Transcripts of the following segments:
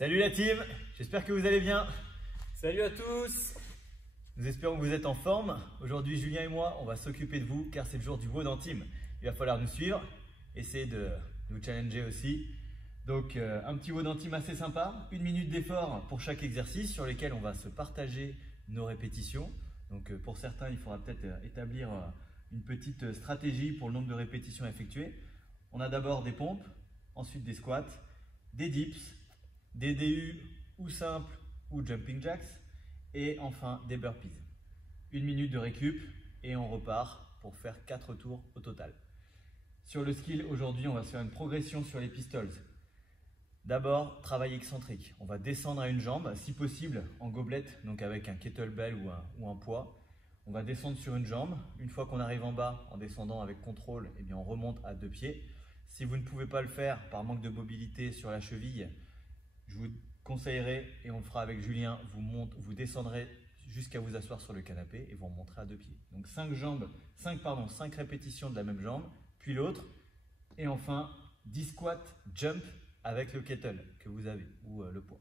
Salut la team, j'espère que vous allez bien. Salut à tous. Nous espérons que vous êtes en forme. Aujourd'hui, Julien et moi, on va s'occuper de vous car c'est le jour du WOD en team. Il va falloir nous suivre, essayer de nous challenger aussi. Donc un petit WOD en team assez sympa, 1 minute d'effort pour chaque exercice sur lesquels on va se partager nos répétitions. Donc pour certains, il faudra peut-être établir une petite stratégie pour le nombre de répétitions effectuées. On a d'abord des pompes, ensuite des squats, des dips, des DU ou simples ou jumping jacks et enfin des burpees. 1 minute de récup et on repart pour faire 4 tours au total. Sur le skill, aujourd'hui, on va se faire une progression sur les pistols. D'abord, travail excentrique. On va descendre à une jambe, si possible en gobelet, donc avec un kettlebell ou un poids. On va descendre sur une jambe. Une fois qu'on arrive en bas, en descendant avec contrôle, eh bien on remonte à 2 pieds. Si vous ne pouvez pas le faire par manque de mobilité sur la cheville, je vous conseillerais, et on le fera avec Julien, vous descendrez jusqu'à vous asseoir sur le canapé et vous remonterez à 2 pieds. Donc 5 répétitions de la même jambe, puis l'autre. Et enfin, 10 squats jump avec le kettle que vous avez, ou le poids.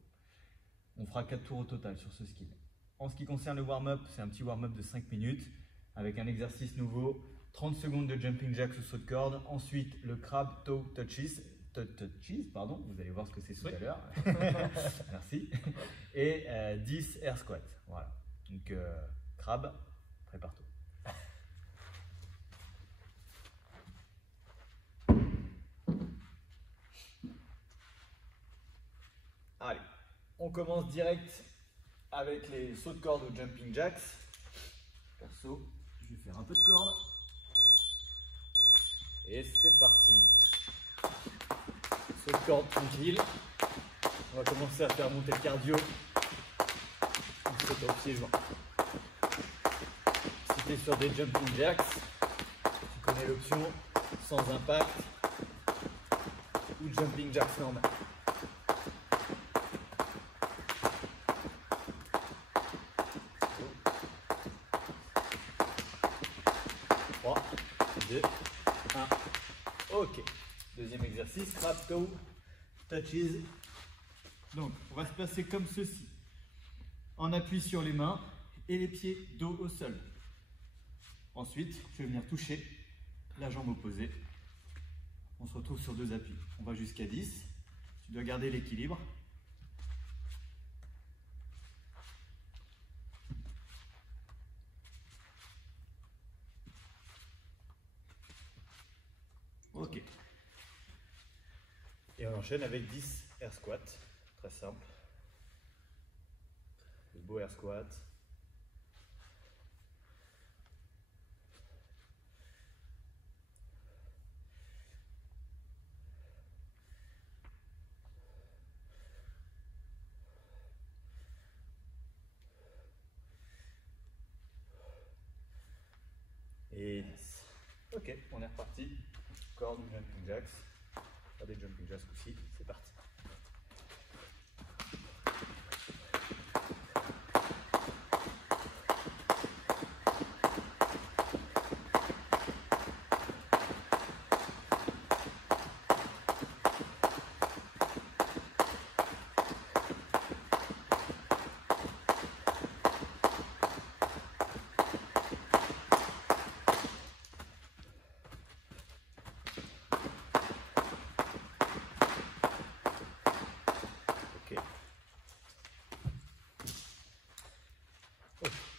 On fera 4 tours au total sur ce skill. En ce qui concerne le warm-up, c'est un petit warm-up de 5 minutes avec un exercice nouveau, 30 secondes de jumping jack sous saut de corde, ensuite le crab toe touches, vous allez voir ce que c'est tout à l'heure. Merci. Et 10 air squats. Voilà. Donc crab, prépare-toi. Allez, on commence direct avec les sauts de corde ou jumping jacks. Perso, je vais faire un peu de corde. Et c'est parti. Saut de corde tranquille. On va commencer à faire monter le cardio. On saute au pied joint. Si tu es sur des jumping jacks, tu connais l'option sans impact ou jumping jacks normal. Ok, deuxième exercice, crab toe touches. Donc, on va se placer comme ceci, en appui sur les mains et les pieds dos au sol. Ensuite, je vais venir toucher la jambe opposée. On se retrouve sur 2 appuis. On va jusqu'à 10. Tu dois garder l'équilibre. Ok. Et on enchaîne avec 10 air squats. Très simple. Le beau air squat. Et 10. Ok, on est reparti. Corde ou jumping jacks. Pas des jumping jacks aussi, c'est parti.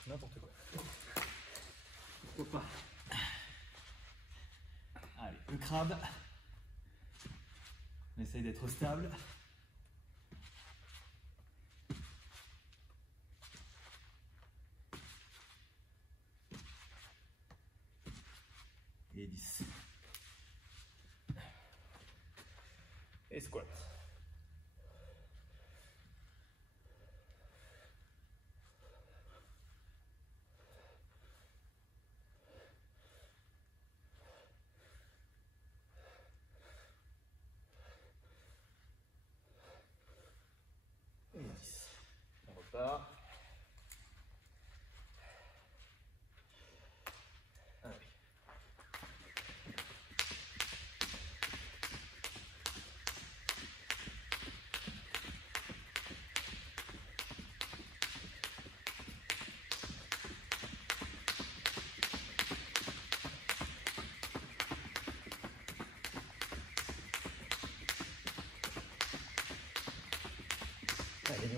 N'importe quoi. Pourquoi pas. Allez, le crabe. On essaye d'être stable. Et 10. Et squat. On repart. Allez.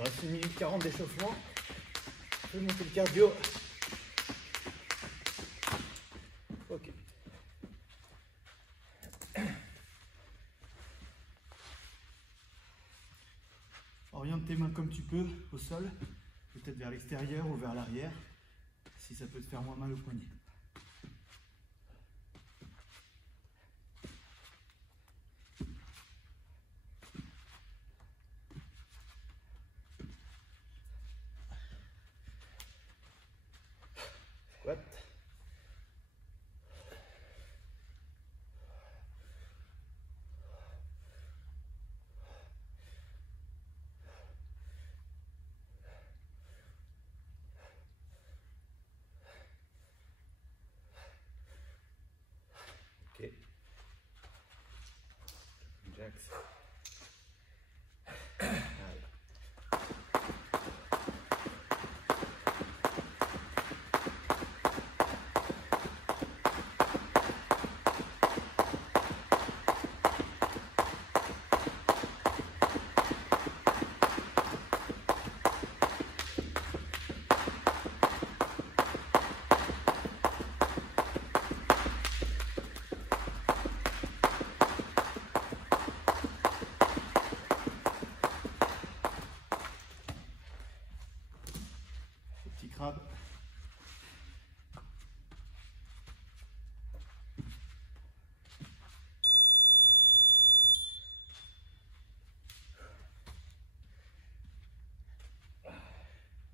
me reste 1 minute 40 d'échauffement. Je vais monter le cardio. Ok. Oriente tes mains comme tu peux au sol, peut-être vers l'extérieur ou vers l'arrière, si ça peut te faire moins mal au poignet. Squat. Ok. Jacks. Petit crabe.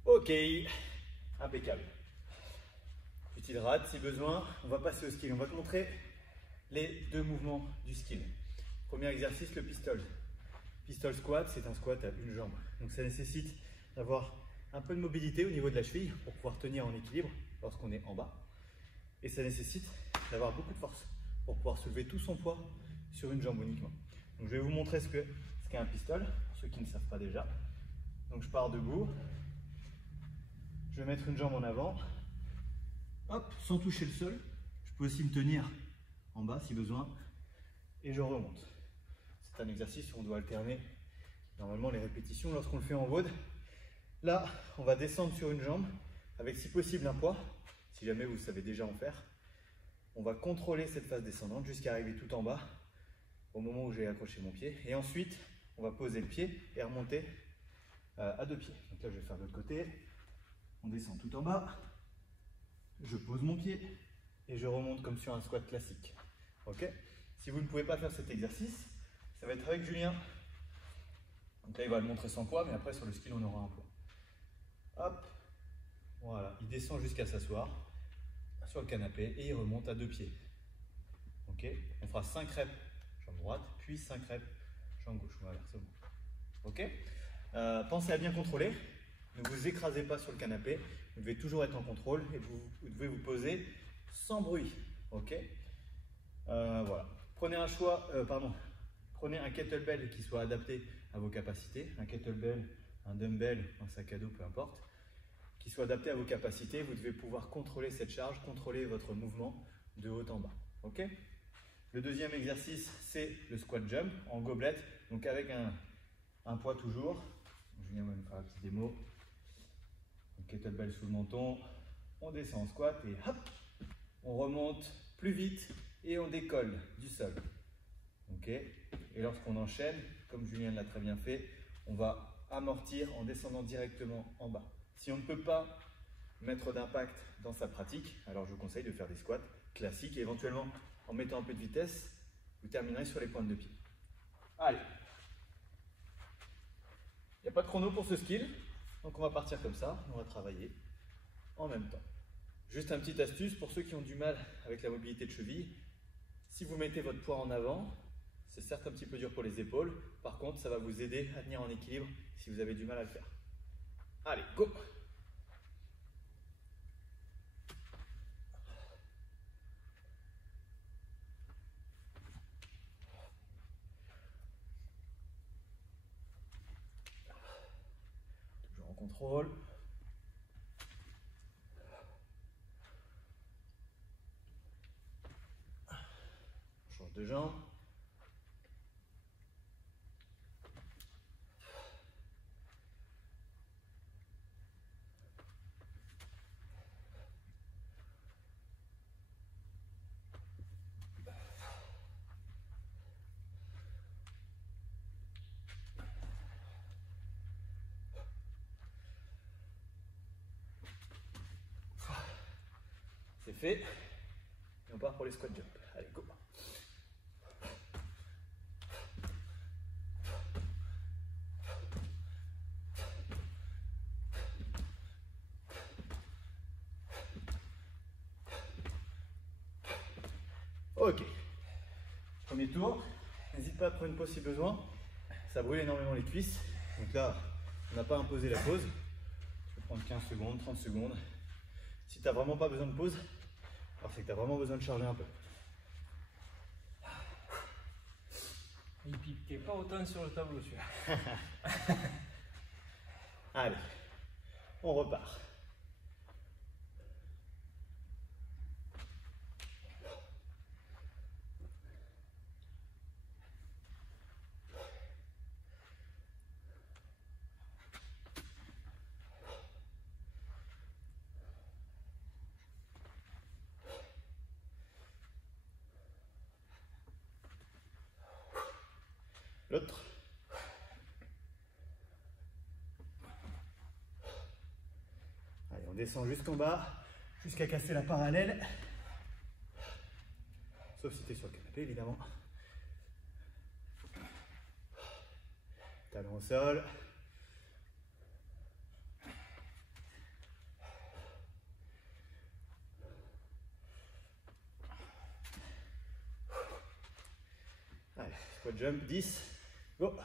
Ok, impeccable. Tu t'hydrates si besoin. On va passer au skill. On va te montrer les deux mouvements du skill. Premier exercice, le pistol. Pistol squat, c'est un squat à une jambe. Donc ça nécessite d'avoir un peu de mobilité au niveau de la cheville pour pouvoir tenir en équilibre lorsqu'on est en bas. Et ça nécessite d'avoir beaucoup de force pour pouvoir soulever tout son poids sur une jambe uniquement. Donc je vais vous montrer ce qu'est un pistol, pour ceux qui ne savent pas déjà. Donc je pars debout. Je vais mettre une jambe en avant. Hop, sans toucher le sol. Je peux aussi me tenir en bas si besoin. Et je remonte. C'est un exercice où on doit alterner normalement les répétitions lorsqu'on le fait en WOD. Là, on va descendre sur une jambe avec si possible un poids, si jamais vous savez déjà en faire. On va contrôler cette phase descendante jusqu'à arriver tout en bas au moment où j'ai accroché mon pied. Et ensuite, on va poser le pied et remonter à deux pieds. Donc là, je vais faire de l'autre côté. On descend tout en bas. Je pose mon pied et je remonte comme sur un squat classique. Ok ? Si vous ne pouvez pas faire cet exercice, ça va être avec Julien. Donc là, il va le montrer sans poids, mais après, sur le skill, on aura un poids. Hop, voilà, il descend jusqu'à s'asseoir sur le canapé et il remonte à deux pieds. Ok, on fera 5 reps jambe droite, puis 5 reps jambe gauche, ou inversement. Ok, pensez à bien contrôler. Ne vous écrasez pas sur le canapé. Vous devez toujours être en contrôle et vous devez vous poser sans bruit. Ok, voilà. Prenez un kettlebell qui soit adapté à vos capacités. Un kettlebell, un dumbbell, un sac à dos, peu importe. Qui soit adapté à vos capacités. Vous devez pouvoir contrôler cette charge, contrôler votre mouvement de haut en bas. Ok ? Le deuxième exercice, c'est le squat jump en gobelette. Donc avec un poids toujours. Julien va me faire la petite démo. Donc, kettlebell sous le menton. On descend en squat et hop, on remonte plus vite et on décolle du sol. Ok ? Et lorsqu'on enchaîne, comme Julien l'a très bien fait, on va amortir en descendant directement en bas. Si on ne peut pas mettre d'impact dans sa pratique, alors je vous conseille de faire des squats classiques et éventuellement en mettant un peu de vitesse, vous terminerez sur les pointes de pied. Allez, il n'y a pas de chrono pour ce skill, donc on va partir comme ça, on va travailler en même temps. Juste une petite astuce pour ceux qui ont du mal avec la mobilité de cheville, si vous mettez votre poids en avant, c'est certes un petit peu dur pour les épaules, par contre ça va vous aider à tenir en équilibre si vous avez du mal à le faire. Allez, go! Toujours en contrôle. On change de jambe. fait. Et on part pour les squat jump. Allez, go. Ok. Premier tour. N'hésite pas à prendre une pause si besoin. Ça brûle énormément les cuisses. Donc là, on n'a pas imposé la pause. Tu peux prendre 15 secondes, 30 secondes. Si tu n'as vraiment pas besoin de pause, alors c'est que tu as vraiment besoin de charger un peu. Il piquait pas autant sur le tableau celui-là. Allez, on repart. L'autre. Allez, on descend jusqu'en bas, jusqu'à casser la parallèle. Sauf si tu es sur le canapé, évidemment. Talon au sol. Allez, squat jump, 10. Go.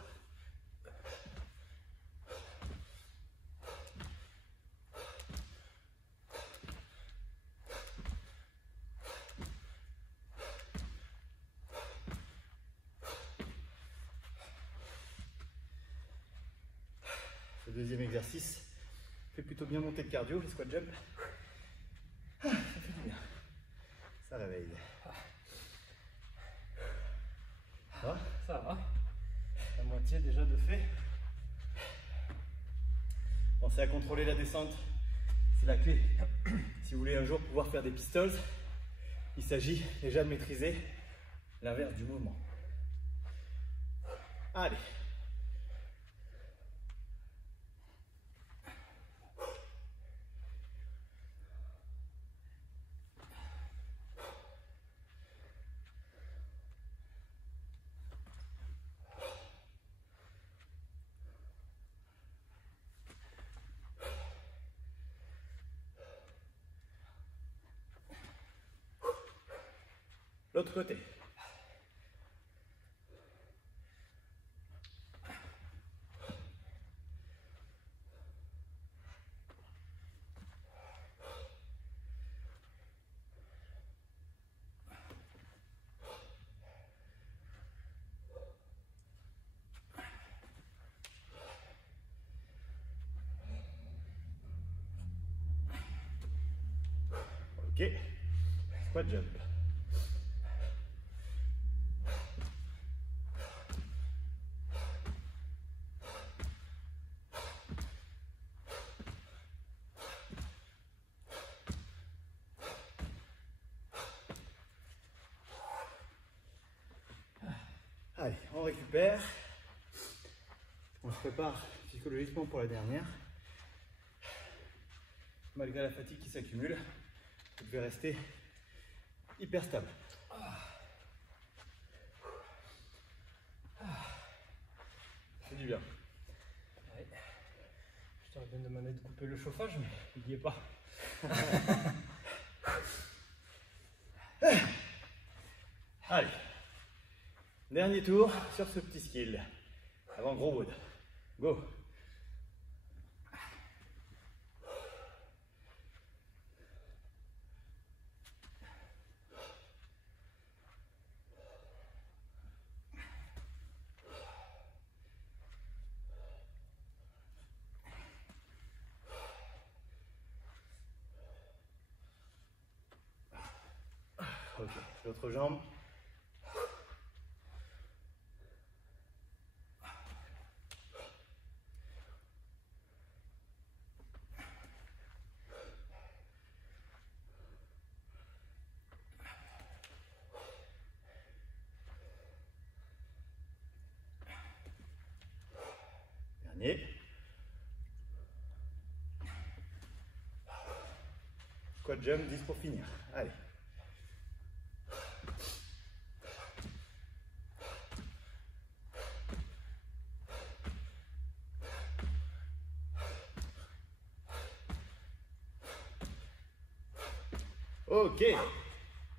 Le deuxième exercice fait plutôt bien monter le cardio, les squat jump. Ça fait du bien. Ça réveille. Ça va. La moitié déjà de fait. Pensez à contrôler la descente, c'est la clé. Si vous voulez un jour pouvoir faire des pistols, il s'agit déjà de maîtriser l'inverse du mouvement. Allez. L'autre côté. Ok. Squat jump. Allez, on récupère. On se prépare psychologiquement pour la dernière. Malgré la fatigue qui s'accumule, vous devez rester hyper stable. C'est du bien. Ouais. Je t'aurais bien demandé de couper le chauffage, mais il n'y est pas. Allez, dernier tour sur ce petit skill. Avant gros wood. Go. Ok, l'autre jambe. Dernier. Squat jump, 10 pour finir. Allez. Ok,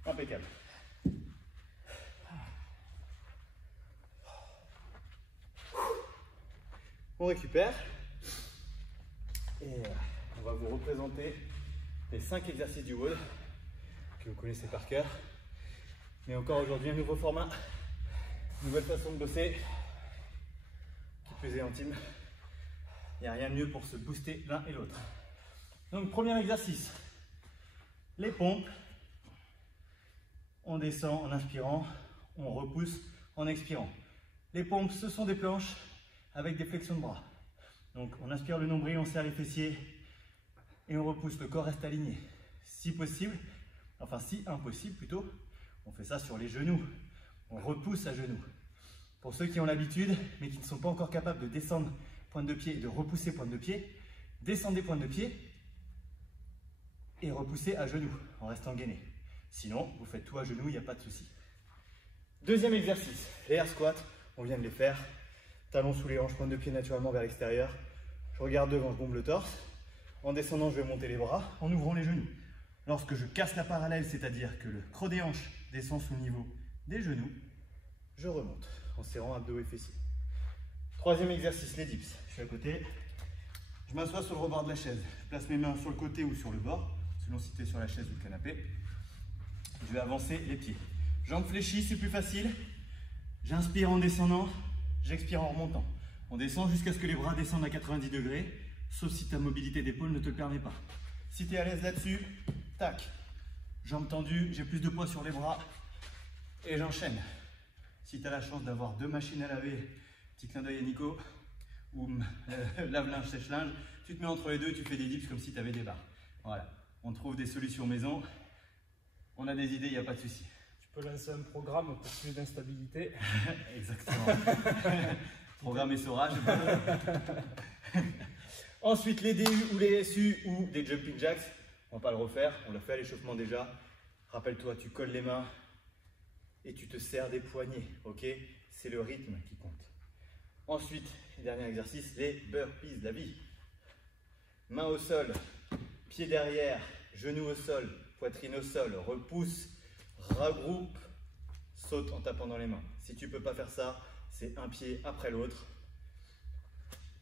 impeccable. On récupère et on va vous représenter les 5 exercices du WOD que vous connaissez par cœur. Mais encore aujourd'hui, un nouveau format, nouvelle façon de bosser, qui plus est en team. Il n'y a rien de mieux pour se booster l'un et l'autre. Donc, premier exercice, les pompes. On descend en inspirant, on repousse en expirant. Les pompes, ce sont des planches avec des flexions de bras. Donc on inspire le nombril, on serre les fessiers et on repousse, le corps reste aligné. Si possible, enfin si impossible plutôt, on fait ça sur les genoux. On repousse à genoux. Pour ceux qui ont l'habitude mais qui ne sont pas encore capables de descendre pointe de pied et de repousser pointe de pied, descendez pointe de pied et repoussez à genoux en restant gainé. Sinon, vous faites tout à genoux, il n'y a pas de souci. Deuxième exercice, les air squats, on vient de les faire. Talons sous les hanches, pointe de pied naturellement vers l'extérieur. Je regarde devant, je bombe le torse. En descendant, je vais monter les bras en ouvrant les genoux. Lorsque je casse la parallèle, c'est-à-dire que le creux des hanches descend sous le niveau des genoux, je remonte en serrant abdos et fessiers. Troisième exercice, les dips. Je suis à côté. Je m'assois sur le rebord de la chaise. Je place mes mains sur le côté ou sur le bord, selon si tu es sur la chaise ou le canapé. Je vais avancer les pieds. Jambes fléchies, c'est plus facile. J'inspire en descendant, j'expire en remontant. On descend jusqu'à ce que les bras descendent à 90 degrés, sauf si ta mobilité d'épaule ne te le permet pas. Si tu es à l'aise là-dessus, tac. Jambes tendues, j'ai plus de poids sur les bras et j'enchaîne. Si tu as la chance d'avoir 2 machines à laver, petit clin d'œil à Nico, ou lave-linge, sèche-linge, tu te mets entre les deux, tu fais des dips comme si tu avais des barres. Voilà, on trouve des solutions maison. On a des idées, il n'y a pas de souci. Tu peux lancer un programme pour plus d'instabilité. Exactement. Programme essorage. Ensuite, les DU ou les SU ou des jumping jacks. On va pas le refaire, on l'a fait à l'échauffement déjà. Rappelle-toi, tu colles les mains et tu te serres des poignets. Ok, c'est le rythme qui compte. Ensuite, dernier exercice, les burpees de la vie. Main au sol, pied derrière, genou au sol, poitrine au sol, repousse, regroupe, saute en tapant dans les mains. Si tu ne peux pas faire ça, c'est un pied après l'autre,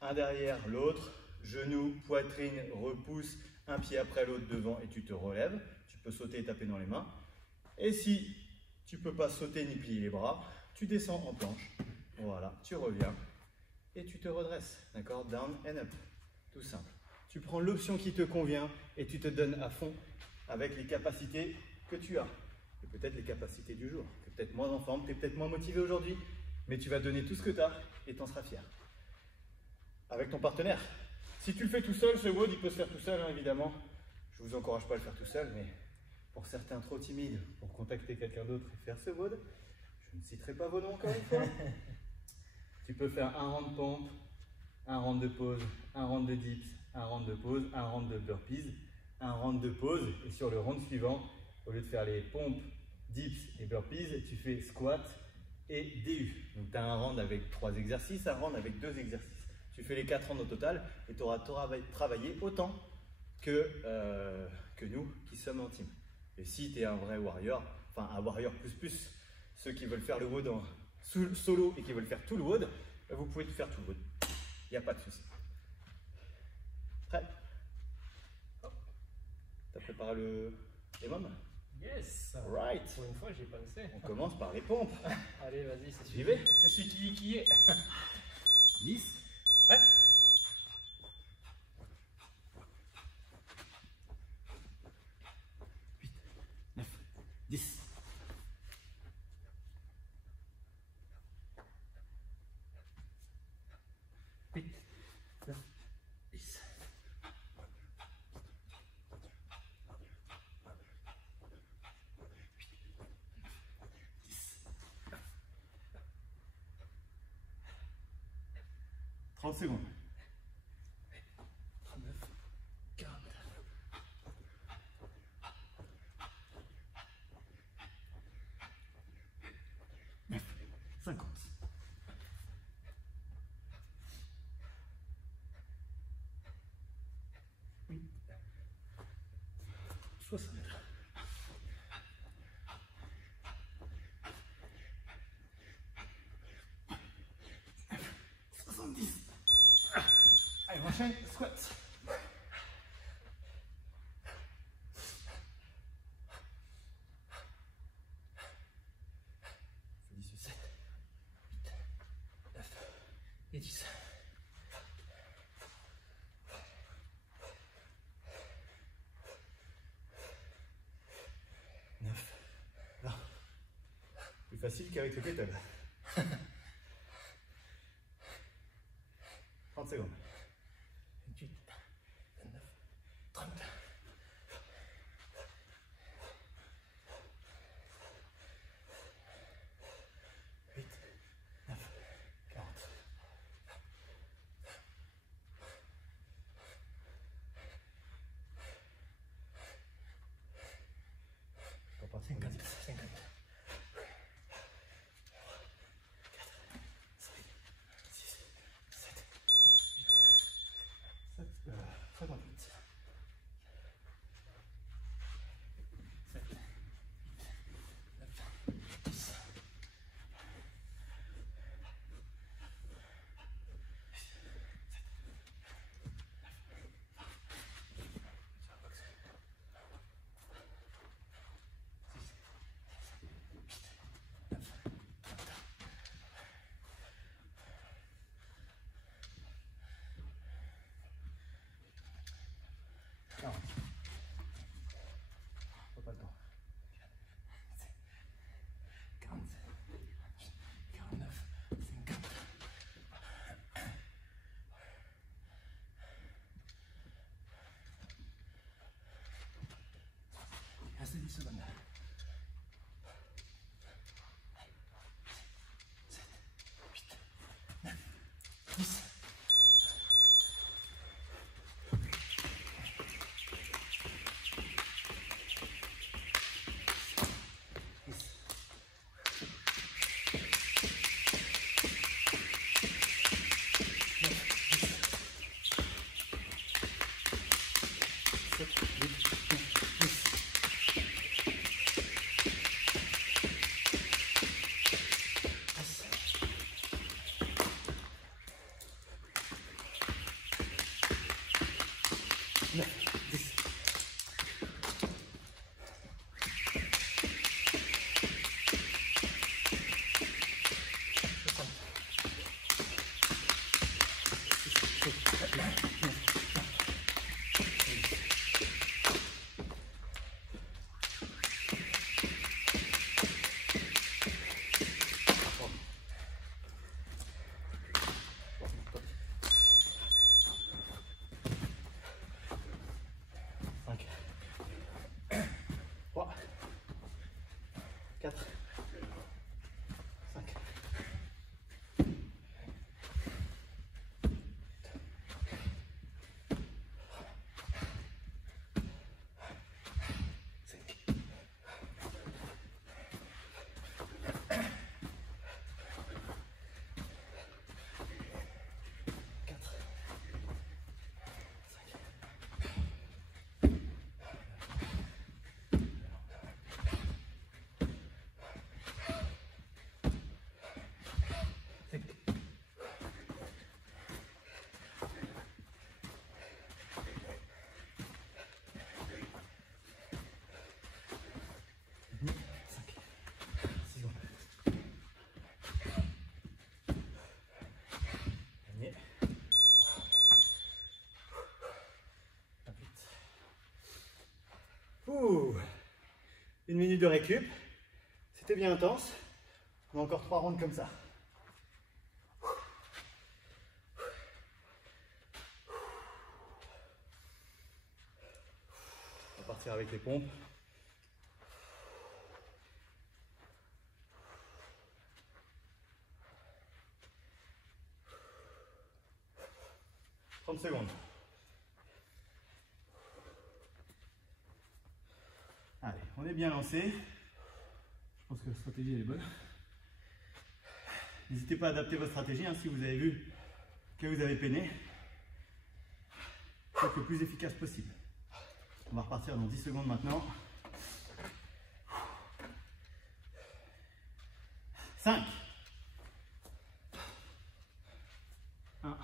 un derrière l'autre, genou, poitrine, repousse, un pied après l'autre devant et tu te relèves. Tu peux sauter et taper dans les mains. Et si tu ne peux pas sauter ni plier les bras, tu descends en planche. Voilà, tu reviens et tu te redresses. D'accord? Down and up. Tout simple. Tu prends l'option qui te convient et tu te donnes à fond avec les capacités que tu as. Et peut-être les capacités du jour. Tu es peut-être moins en forme, tu es peut-être moins motivé aujourd'hui, mais tu vas donner tout ce que tu as et tu en seras fier. Avec ton partenaire. Si tu le fais tout seul, ce WOD, il peut se faire tout seul, hein, évidemment. Je ne vous encourage pas à le faire tout seul, mais pour certains trop timides, pour contacter quelqu'un d'autre et faire ce WOD, je ne citerai pas vos noms encore une fois. Tu peux faire un round de pompe, un round de pause, un round de dips, un round de pause, un round de burpees, un round de pause, et sur le round suivant, au lieu de faire les pompes, dips et burpees, tu fais squat et DU. Donc tu as un round avec 3 exercices, un round avec 2 exercices. Tu fais les 4 rounds au total et tu auras travaillé autant que nous qui sommes en team. Et si tu es un vrai warrior, enfin un warrior plus, ceux qui veulent faire le WOD en solo et qui veulent faire tout le WOD, vous pouvez tout faire tout le WOD. Il n'y a pas de souci. Prêt? T'as préparé les mômes? Yes. Right. Pour une fois, j'y ai pensé. On commence par les pompes. Allez, vas-y, c'est J'y vais. celui qui est. 10. Ouais. 9, 10. 8, 9, 10. 30 secondes. 39, 40. enchaîne, squat. Fais 10, 7, 8, 9 et 10. Plus facile qu'avec le kettlebell. 30 secondes. 28, 29, 30. 8, 9, 40. Pas partir, 50, vas-y. 50. 58. 7, 8, 9, 10. 40. Pas le temps. 47, 49, 50. Il reste 10 secondes. 7, 8, 9, 10. Ouh, 1 minute de récup. C'était bien intense. On a encore 3 rounds comme ça. On va partir avec les pompes. « 30 secondes. Allez, on est bien lancé. Je pense que la stratégie elle est bonne. N'hésitez pas à adapter votre stratégie hein, si vous avez vu que vous avez peiné. Faites le plus efficace possible. On va repartir dans 10 secondes maintenant. 5, 1,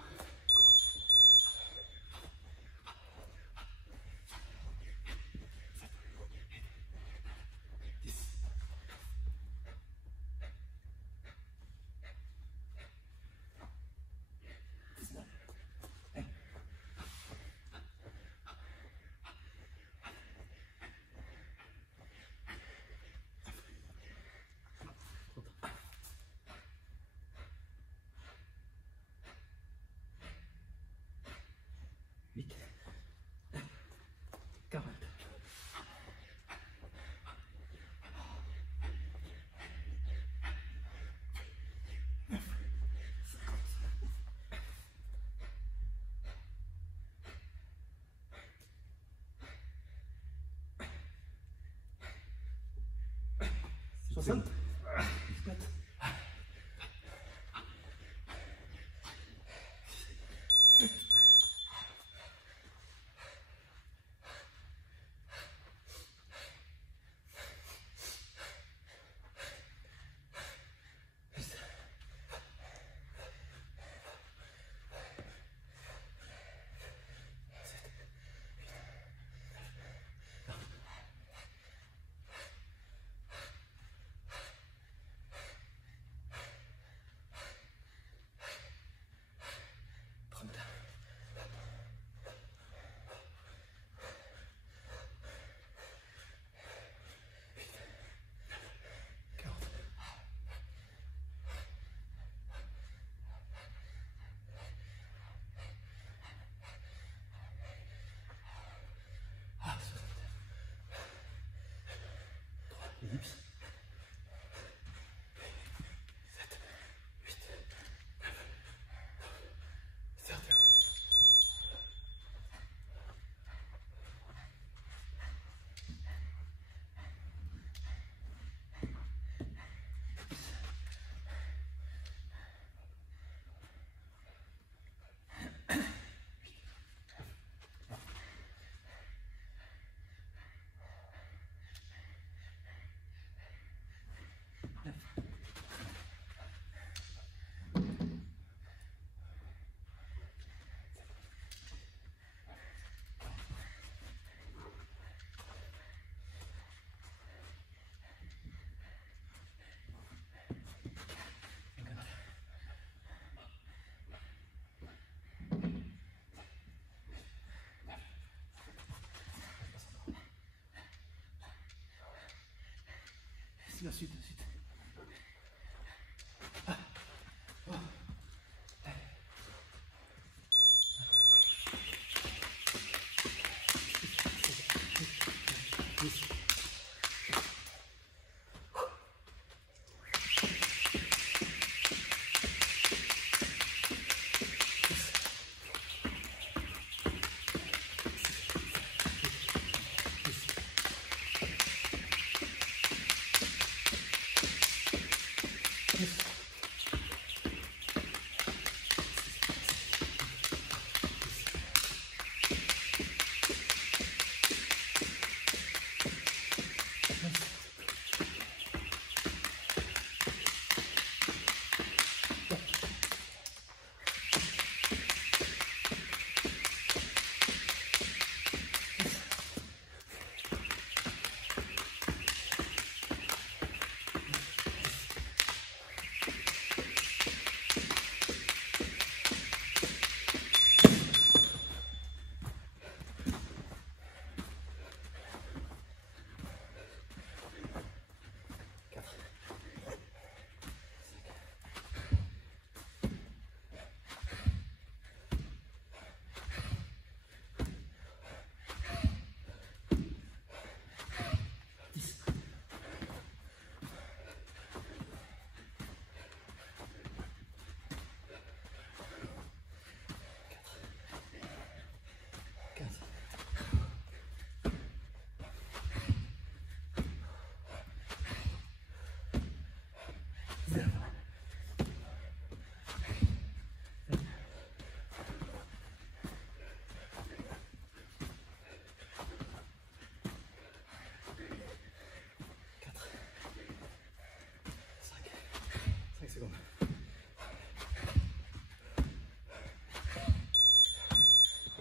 60. Ellipse. 7, 8, 9, 31. La suite, la suite.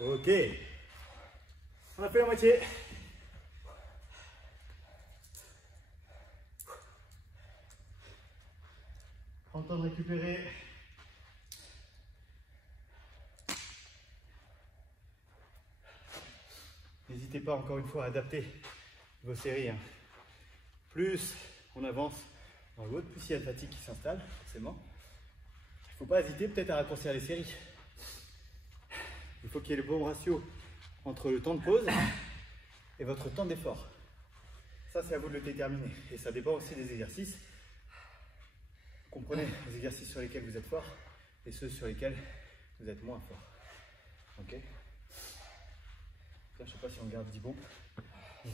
Ok, on a fait la moitié. Prends le temps de récupérer. N'hésitez pas encore une fois à adapter vos séries. Plus on avance dans le haut, plus il y a de fatigue qui s'installe, forcément. Il ne faut pas hésiter peut-être à raccourcir les séries. Il faut qu'il y ait le bon ratio entre le temps de pause et votre temps d'effort. Ça, c'est à vous de le déterminer. Et ça dépend aussi des exercices. Vous comprenez les exercices sur lesquels vous êtes fort et ceux sur lesquels vous êtes moins fort. Ok. Là, je ne sais pas si on garde 10 pompes.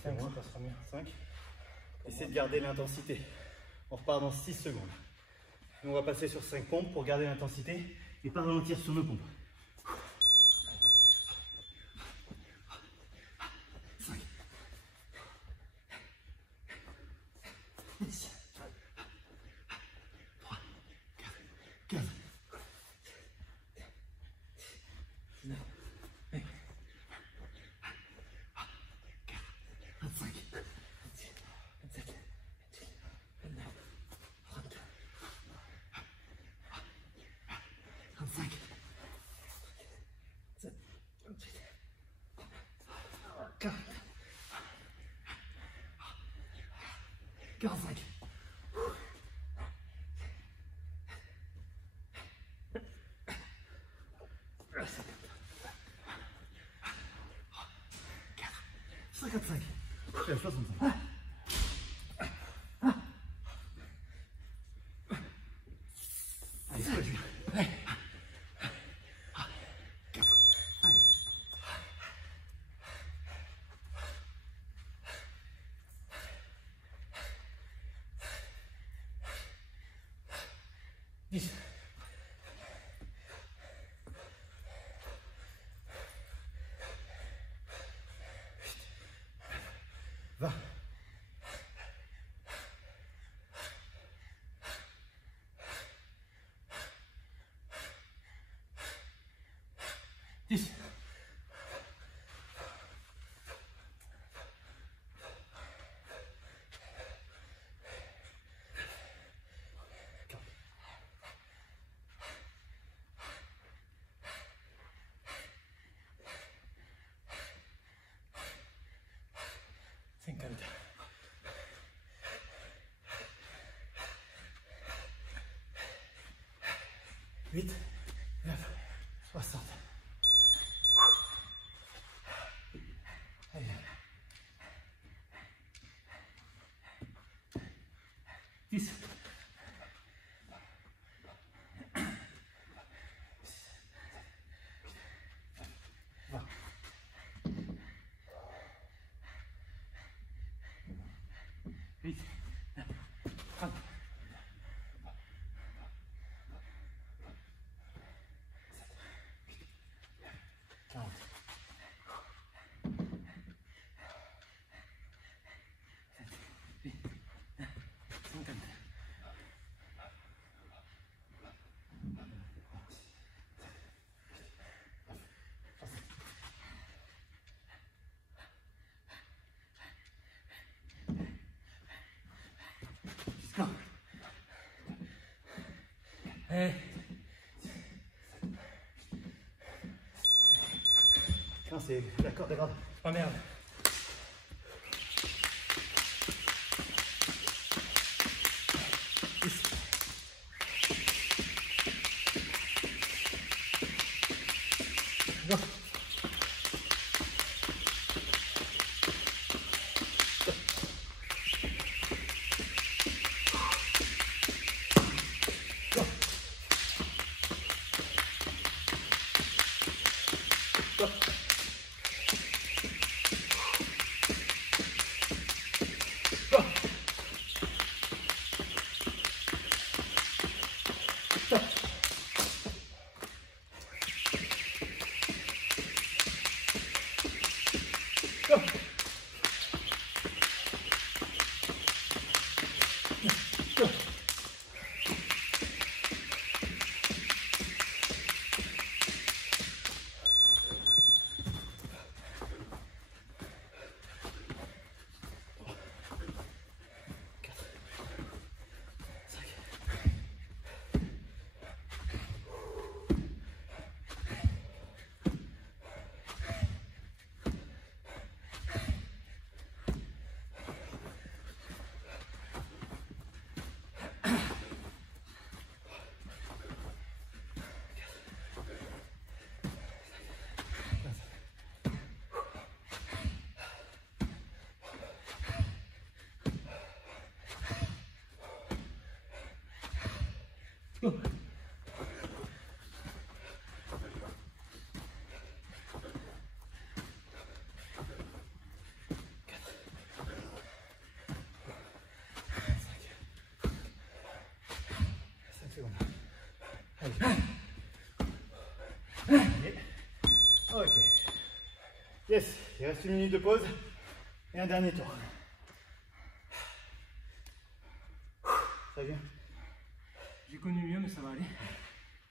5, ça passera mieux. 5. Essayez de garder l'intensité. On repart dans 6 secondes. Nous, on va passer sur 5 pompes pour garder l'intensité et pas ralentir sur nos pompes. 5, 10, 3, 4, 15, 19, 20, 25, 26, 27, 28, 29, 30, 35, 37, 38, 40, 45. Je suis à 65. Allez, c'est pas dur. 4. Allez. 10. 20. 10. 50. 8, 9, 60. Allez. 10. 20. 8, 9, 30. 40. 8, 9, 50. 15, c'est la corde est grave. Oh merde. 10. 20. 10. Yes, il reste 1 minute de pause et un dernier tour. Ça va bien? J'ai connu mieux, mais ça va aller.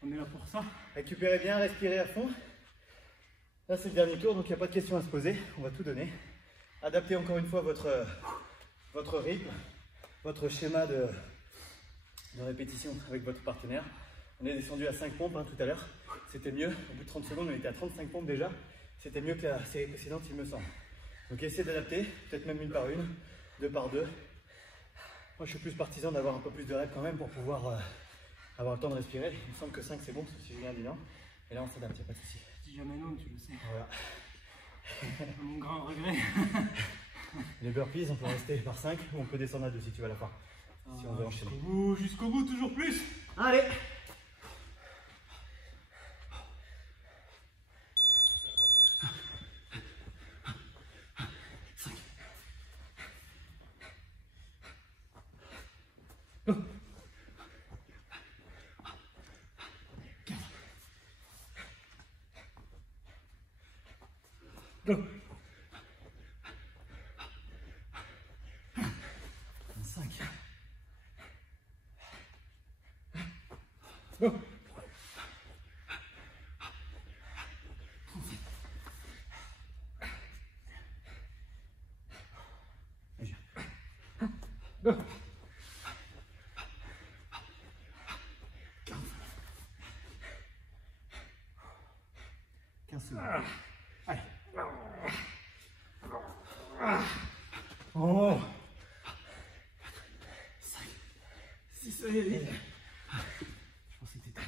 On est là pour ça. Récupérez bien, respirez à fond. Là, c'est le dernier tour, donc il n'y a pas de questions à se poser. On va tout donner. Adaptez encore une fois votre rythme, votre schéma de répétition avec votre partenaire. On est descendu à 5 pompes tout à l'heure. C'était mieux. Au bout de 30 secondes, on était à 35 pompes déjà. C'était mieux que la série précédente, il me semble. Donc essayez d'adapter, peut-être même 1 par 1, 2 par 2. Moi, je suis plus partisan d'avoir un peu plus de reps quand même pour pouvoir avoir le temps de respirer. Il me semble que 5 c'est bon, si Julien dit non. Et là, on s'adapte, il n'y a pas de souci. Je dis jamais non, tu le sais. Voilà. Mon grand regret. Les burpees, on peut rester par 5 ou on peut descendre à 2 si tu vas la part. Si on veut enchaîner. Jusqu'au bout, toujours plus. Allez! Go. Go. 5. Go. Go. 15 secondes. Allez. Oh. 5, 6, allez. Je pensais que t'étais.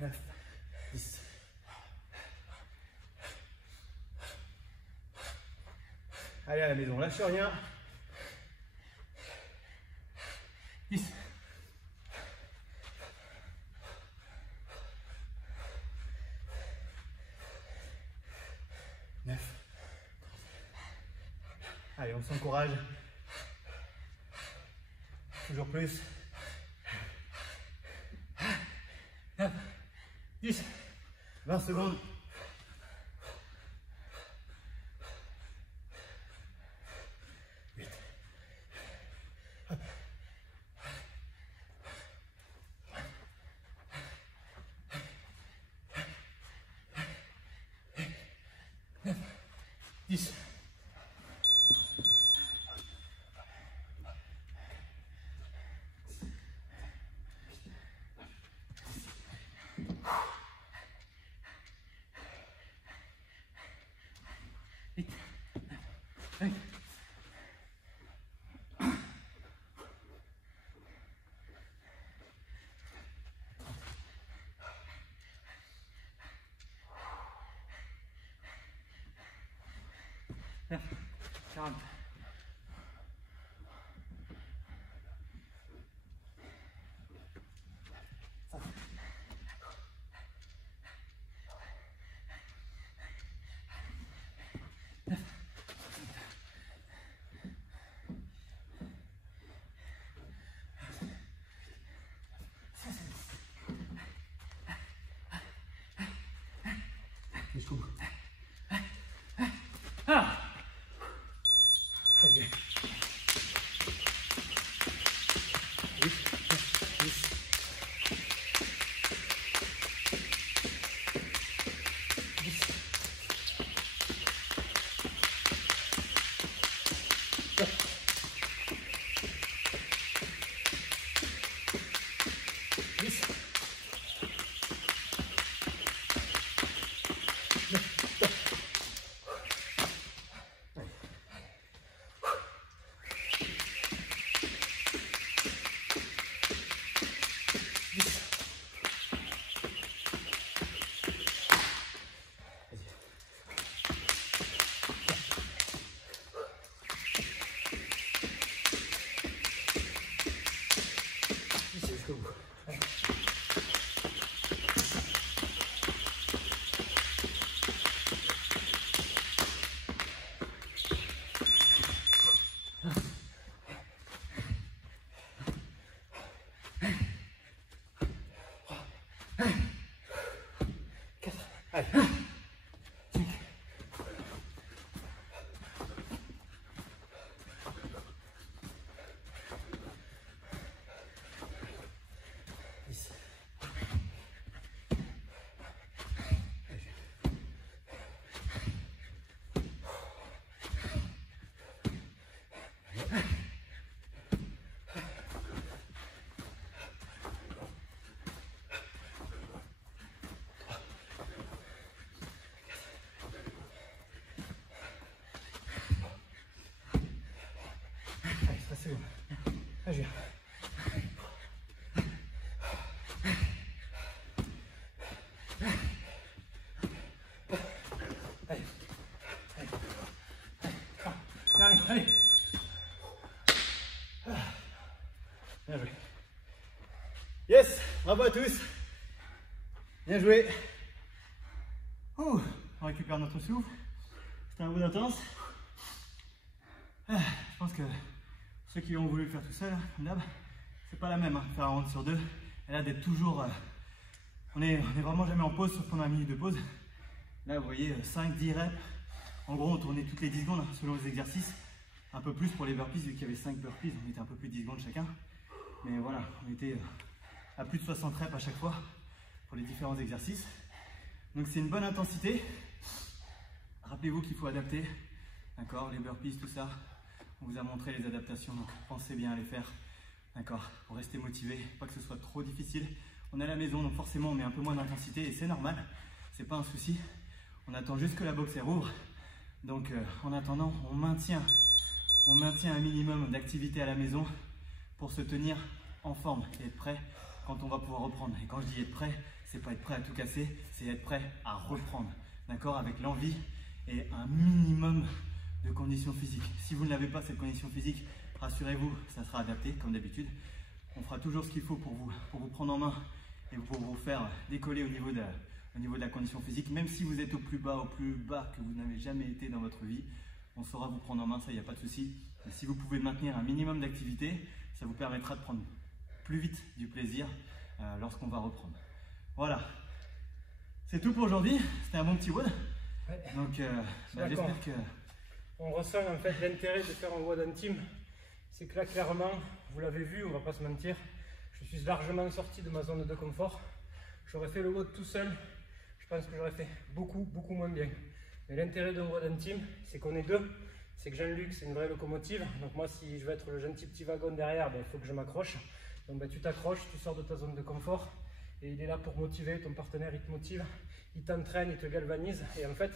Neuf, 10. Allez à la maison, lâche rien. 10. 9. Allez, on s'encourage. Toujours plus. 9, 10, 20 secondes. 8. Hop. 9, 10. Bien. 40. Jusqu'au bout. Ah. Allez. 8, 9, 10. 10. 10. 9, Allez, Julien. Allez. Allez. Allez. Bien joué. Yes, bravo à tous. Bien joué. Ouh, on récupère notre souffle. C'était un bout intense. Je pense que ceux qui ont voulu le faire tout seul, comme d'hab, c'est pas la même. Faire un round sur 2. Et là, d'être toujours. On est vraiment jamais en pause, sauf pendant une minute de pause. Là, vous voyez, 5-10 reps. En gros, on tournait toutes les 10 secondes selon les exercices. Un peu plus pour les burpees, vu qu'il y avait 5 burpees, on était un peu plus de 10 secondes chacun. Mais voilà, on était à plus de 60 reps à chaque fois pour les différents exercices. Donc c'est une bonne intensité. Rappelez-vous qu'il faut adapter, d'accord, les burpees, tout ça. On vous a montré les adaptations, donc pensez bien à les faire, d'accord, pour rester motivé, pas que ce soit trop difficile. On est à la maison, donc forcément on met un peu moins d'intensité et c'est normal, c'est pas un souci. On attend juste que la boxe elle rouvre. Donc en attendant, on maintient un minimum d'activité à la maison pour se tenir en forme et être prêt quand on va pouvoir reprendre. Et quand je dis être prêt, c'est pas être prêt à tout casser, c'est être prêt à reprendre, d'accord, avec l'envie et un minimum de conditions physiques. Si vous ne l'avez pas, cette condition physique, rassurez-vous, ça sera adapté comme d'habitude. On fera toujours ce qu'il faut pour vous prendre en main et pour vous faire décoller au niveau de la condition physique. Même si vous êtes au plus bas que vous n'avez jamais été dans votre vie, on saura vous prendre en main, ça, il n'y a pas de souci. Et si vous pouvez maintenir un minimum d'activité, ça vous permettra de prendre plus vite du plaisir lorsqu'on va reprendre. Voilà, c'est tout pour aujourd'hui. C'était un bon petit WOD. Ouais. Donc j'espère que... On ressent en fait l'intérêt de faire un WOD intime. C'est que là, clairement, vous l'avez vu, on va pas se mentir, je suis largement sorti de ma zone de confort. J'aurais fait le WOD tout seul, je pense que j'aurais fait beaucoup moins bien. Mais l'intérêt d'un WOD intime, c'est qu'on est deux. C'est que Jean-Luc, c'est une vraie locomotive. Donc moi, si je veux être le gentil petit wagon derrière, il faut que je m'accroche. Donc tu t'accroches, tu sors de ta zone de confort. Et il est là pour motiver, ton partenaire, il te motive, il t'entraîne, il te galvanise. Et en fait,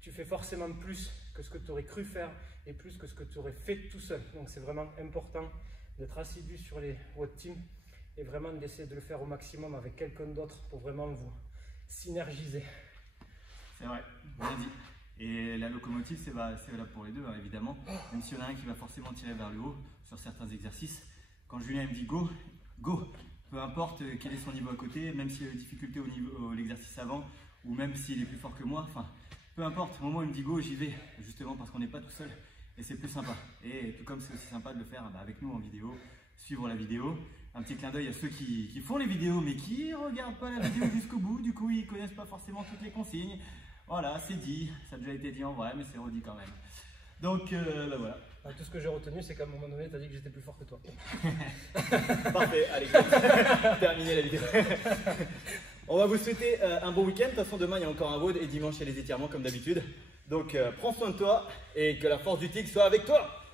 tu fais forcément plus que ce que tu aurais cru faire et plus que ce que tu aurais fait tout seul. Donc c'est vraiment important d'être assidu sur les WOD Team et vraiment d'essayer de le faire au maximum avec quelqu'un d'autre pour vraiment vous synergiser. C'est vrai, bien dit. Et la locomotive, c'est valable pour les deux, hein, évidemment. Même s'il y en a un qui va forcément tirer vers le haut sur certains exercices. Quand Julien me dit go, go. Peu importe quel est son niveau à côté, même s'il y a des difficultés au niveau l'exercice avant, ou même s'il est plus fort que moi, enfin, peu importe. Au moment où il me dit go, j'y vais, justement parce qu'on n'est pas tout seul. Et c'est plus sympa. Et tout comme c'est aussi sympa de le faire avec nous en vidéo, suivre la vidéo. Un petit clin d'œil à ceux qui font les vidéos, mais qui ne regardent pas la vidéo jusqu'au bout. Du coup, ils ne connaissent pas forcément toutes les consignes. Voilà, c'est dit, ça a déjà été dit en vrai, mais c'est redit quand même. Donc, bah voilà. Tout ce que j'ai retenu, c'est qu'à un moment donné, tu as dit que j'étais plus fort que toi. Parfait, allez, terminé la vidéo. On va vous souhaiter un bon week-end. De toute façon, demain, il y a encore un WOD et dimanche, il y a les étirements comme d'habitude. Donc, prends soin de toi et que la force du tigre soit avec toi.